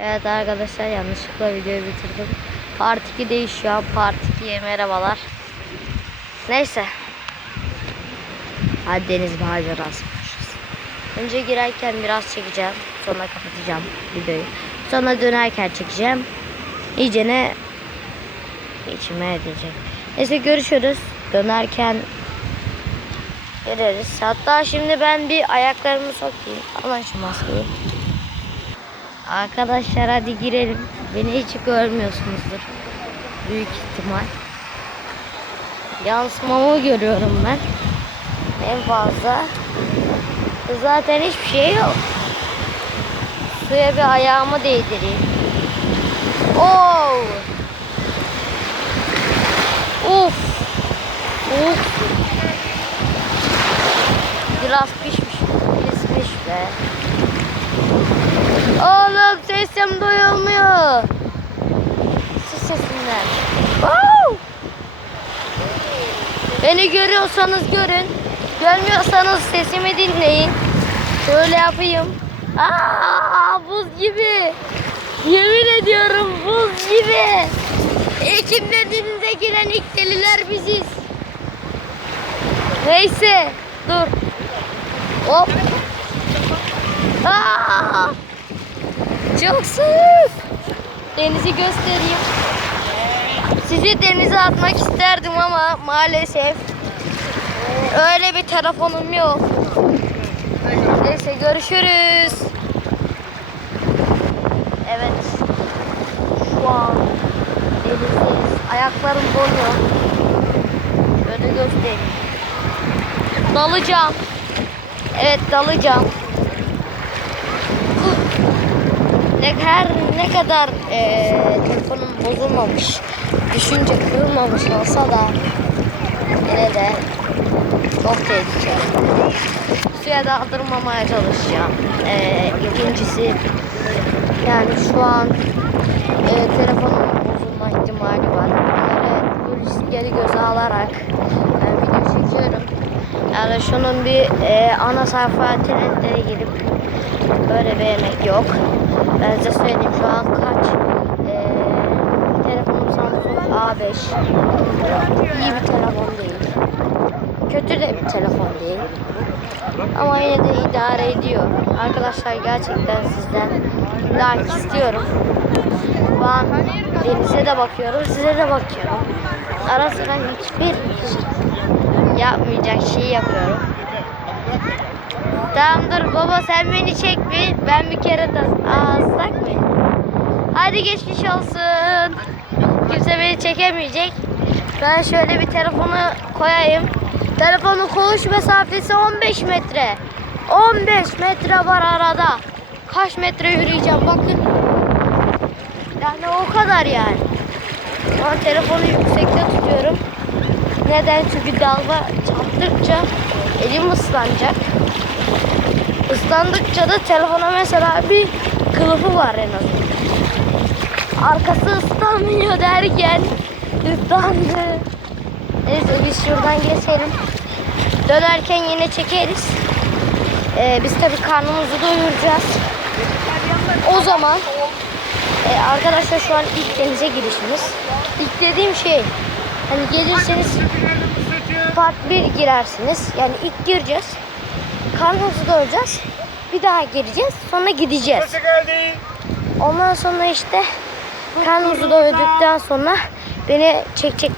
Evet arkadaşlar yanlışlıkla videoyu bitirdim. Part 2 değişiyor. Part 2'ye merhabalar. Neyse. Hadi deniz macerası başlasın. Önce girerken biraz çekeceğim. Sonra kapatacağım videoyu. Sonra dönerken çekeceğim. İyice ne içime edecek. Neyse görüşürüz. Dönerken gireriz. Hatta şimdi ben bir ayaklarımı sokayım. Alın şu maskeyi. Arkadaşlar hadi girelim. Beni hiç görmüyorsunuzdur. Büyük ihtimal. Yansımamı görüyorum ben. En fazla. Zaten hiçbir şey yok. Suya bir ayağımı değdireyim. Oo! Uf! Uf! Biraz pişmiş. Pişmiş be. Sesim duyulmuyor. Su sesinden. Wow! Beni görüyorsanız görün. Görmüyorsanız sesimi dinleyin. Şöyle yapayım. Aa, buz gibi. Yemin ediyorum buz gibi. Ekim denize giren ilk deliler biziz. Neyse dur. Hop. Aa! Çok soğuk. Denizi göstereyim. Sizi denize atmak isterdim ama maalesef öyle bir telefonum yok. Neyse görüşürüz. Evet. Şu an denizdeyiz. Ayaklarım donuyor. Böyle göstereyim. Dalacağım. Evet dalacağım. Ne her ne kadar eee telefonum bozulmamış, düşünce kırılmamış olsa da yine de çok tehlikeli. Suya daldırmamaya çalışacağım. Eee ikincisi yani şu an eee telefonun bozulma ihtimali var. Bunları bu riskleri göze alarak ben video çekiyorum. Yani şunun bir eee, ana sayfa trendlere girip böyle bir yemek yok. Ben size söyleyeyim şu an kaç eee telefonum Samsung A5 iyi bir telefon değil. Kötü de bir telefon değil. Ama yine de idare ediyor. Arkadaşlar gerçekten sizden like istiyorum. Ben denize de bakıyorum, size de bakıyorum. Ara sıra hiçbir yapmayacak şeyi yapıyorum. Tamam dur baba sen beni çek bir. Ben bir kere ıslak mı? Hadi geçmiş olsun. Kimse beni çekemeyecek. Ben şöyle bir telefonu koyayım. Telefonun koğuş mesafesi 15 metre. 15 metre var arada. Kaç metre yürüyeceğim bakın. Yani o kadar yani. Ama telefonu yüksekte tutuyorum. Neden? Çünkü dalga çarptıkça elim ıslanacak. Islandıkça da telefona mesela bir kılıfı var en azından. Arkası ıslanmıyor derken ıslandı. Neyse biz şuradan geçelim. Dönerken yine çekeriz. Ee, biz tabii karnımızı doyuracağız. O zaman e, arkadaşlar şu an ilk denize girişimiz. İlk dediğim şey hani gelirseniz part 1 girersiniz. Yani ilk gireceğiz. Karnımızı doyuracağız. Bir daha gireceğiz. Sonra gideceğiz. Ondan sonra işte karnımızı doyurduktan sonra beni çekecekler.